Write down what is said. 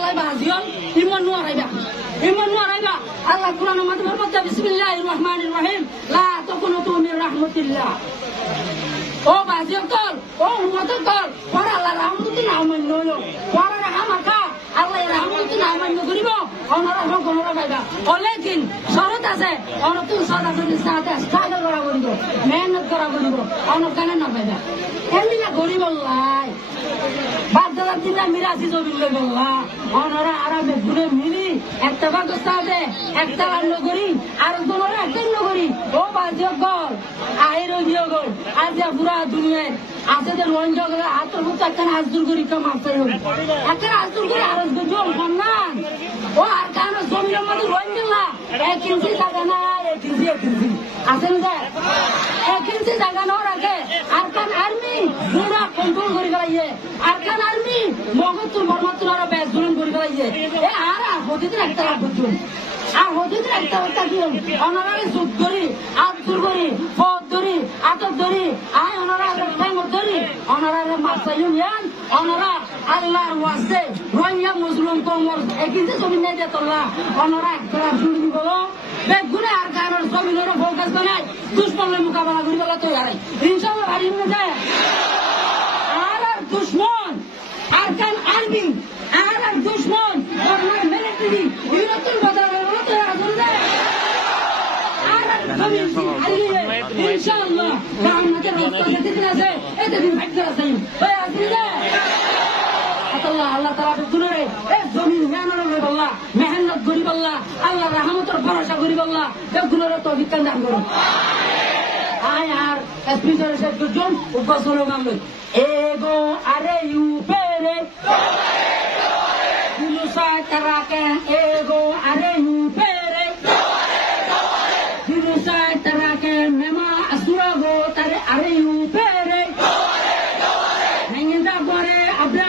আল্লাহ বাজিয়ন ইমান নোয়ারাইবা আল্লাহ কুরআনের মাধ্যমে বলতে বিসমিল্লাহির রহমানির রহিম লা তাকুনুতু মির রাহমাতিল্লাহ ও বাজিয়ন কল ও উম্মত কল পর আল্লাহ রহমতুল্লাহ নাম মান্য পর রাহমাকা আল্লাহ রহমতুল্লাহ নাম মান্য করিব ওনারা কোনরা পাইবা লেকিন শরত আছে অনতুন সদাসদের সাথে স্ট্রাগল করা করিব মেহনত করা করিব অনকানে না পাইবা এমনি গরিব আল্লাহ বাদদার দিনা মিরাসি জমি লই বললা ওনারা আরামে ঘুরে মিলি একটা ব্যবস্থা আছে একটা নগরী আর তোমার একটা নগরী ও বাজিও গল আইরো দিও গল আজ পুরা দুনিয়ায় আছে যে রোহিঙ্গ গলে আতর্ভুক্ত একটা আজদুর করি কাম আছে একটা আজদুর করে আরজ গজল সম্মান ও আর কেন জমির মধ্যে রোহিঙ্গা 1 ইঞ্চি জায়গা না 1 ইঞ্চি আছেন যে 1 ইঞ্চি জায়গা না রাখে আর কান আর্মি পুরা কন্ট্রোল করে ফেলাইয়ে আর কান আর্মি মগতুর বর্মাতুর আরো ব্যাস জুলুম করে ফেলাইয়ে এ আর হদিদের একটা লাভ করছুন আর হদিদের একটা কথা কি অনারারে যুদ্ধ করি আতর করি পথ ধরি আতর ধরি আয় ওনারা ঠ্যাঙ্গর ধরি ওনারা মাস্তাইন ইয়ান ওনারা আল্লাহর ওয়াস্তে রোহিঙ্গা মুসলিম কমর একিনতে জমি নেই দে তোলা ওনারা একটা শুনি বলো বেগুনে আর কারণ জমিনের ফোকাস বানাই দুশ্মনের মোকাবেলা করি বলা তৈরি ইনশাআল্লাহ ভারী মধ্যে আর দুশ্মন আর কান আর্মি আর দুশ্মন গভর্নমেন্ট মিলিটারি ইউরোপের বাজারে বলা তৈরি আছে আর জমি ইনশাআল্লাহ আমাদের রাস্তা যেতে আছে এতে দিন ফাইট করা চাই ওই আসলে আল্লাহ তাআলা দুরে এ জমিন মেহনত করে আল্লাহ মেহনত করি আল্লাহ আল্লাহ রহমতের ভরসা করি আল্লাহ বেগুনের তৌফিক দান করুন আয় আর স্পিকার সাহেব দুজন উপস্থিত হলাম এগো আরে ইউপেরে দিলুসা তারাকে এগো আরে ইউপেরে দিলুসা তারাকে মেমা আসুরা গো তারে আরে ইউপেরে নেঙ্গা করে আব্রা